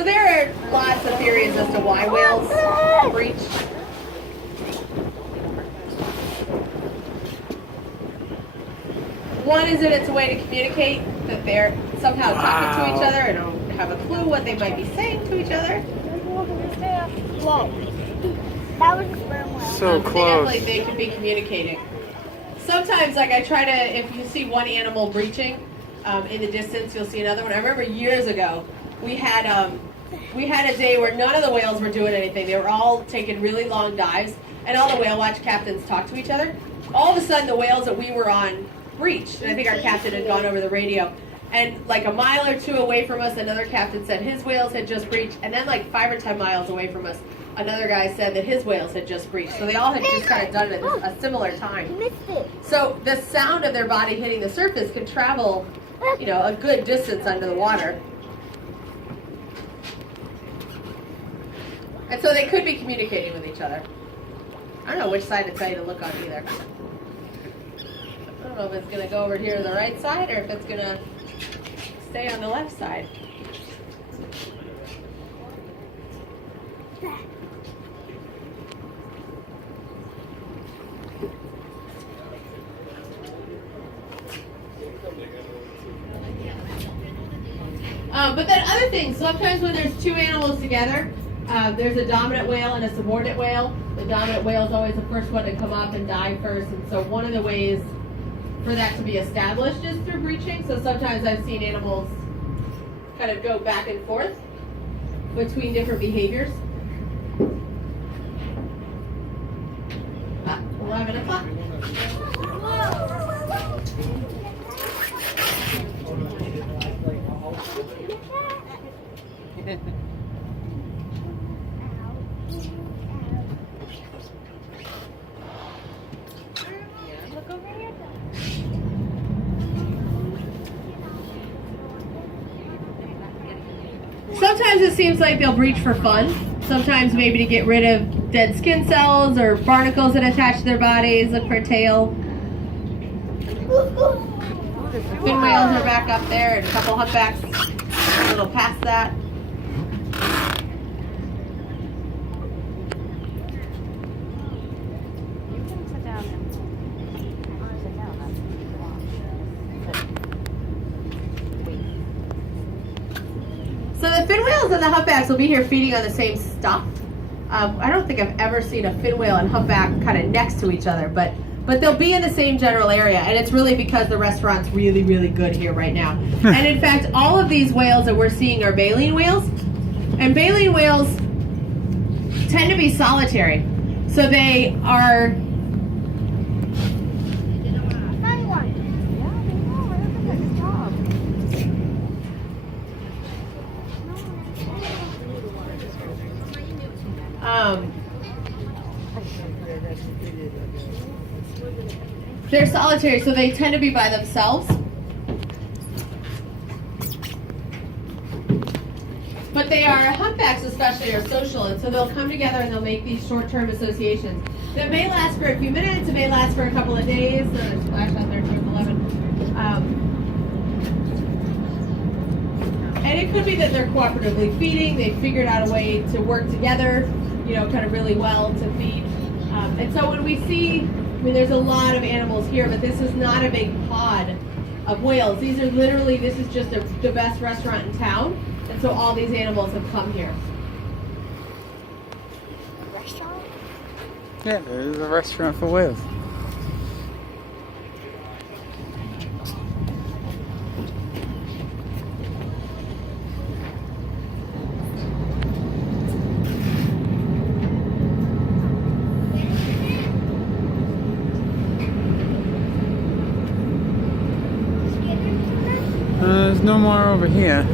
So there are lots of theories as to why whales breach. One is that it's a way to communicate, that they're somehow talking to each other and don't have a clue what they might be saying to each other. Whoa. That was a sperm whale. So close. They could be communicating. Sometimes, like I try to, if you see one animal breaching in the distance, you'll see another one. I remember years ago, we had a day where none of the whales were doing anything. They were all taking really long dives, and all the whale watch captains talked to each other. All of a sudden, the whales that we were on breached, and I think our captain had gone over the radio. And like a mile or two away from us, another captain said his whales had just breached, and then like 5 or 10 miles away from us, another guy said that his whales had just breached. So they all had just kind of done it at a similar time. So the sound of their body hitting the surface could travel, you know, a good distance under the water. And so they could be communicating with each other. I don't know which side to tell you to look on either. I don't know if it's going to go over here to the right side or if it's going to stay on the left side. But then other things, sometimes when there's two animals together, there's a dominant whale and a subordinate whale. The dominant whale is always the first one to come up and dive first, and so one of the ways for that to be established is through breaching. So sometimes I've seen animals kind of go back and forth between different behaviors. 11 o'clock. Sometimes it seems like they'll breach for fun. Sometimes maybe to get rid of dead skin cells or barnacles that attach to their bodies, look for a tail. Fin whales are back up there, and a couple humpbacks a little past that. So the fin whales and the humpbacks will be here feeding on the same stuff. I don't think I've ever seen a fin whale and humpback kind of next to each other, but they'll be in the same general area, and it's really because the restaurant's really, really good here right now. And in fact, all of these whales that we're seeing are baleen whales, and baleen whales tend to be solitary. So they are... they're solitary, so they tend to be by themselves. But they are, humpbacks especially, are social, and so they'll come together and they'll make these short-term associations that may last for a few minutes, it may last for a couple of days. There's a flash out there towards 11. And it could be that they're cooperatively feeding. They've figured out a way to work together, you know, kind of really well to feed. And so when we see, I mean, there's a lot of animals here, but this is not a big pod of whales. These are literally, this is just the best restaurant in town, and so all these animals have come here. Restaurant? Yeah, there's a restaurant for whales. There's no more over here.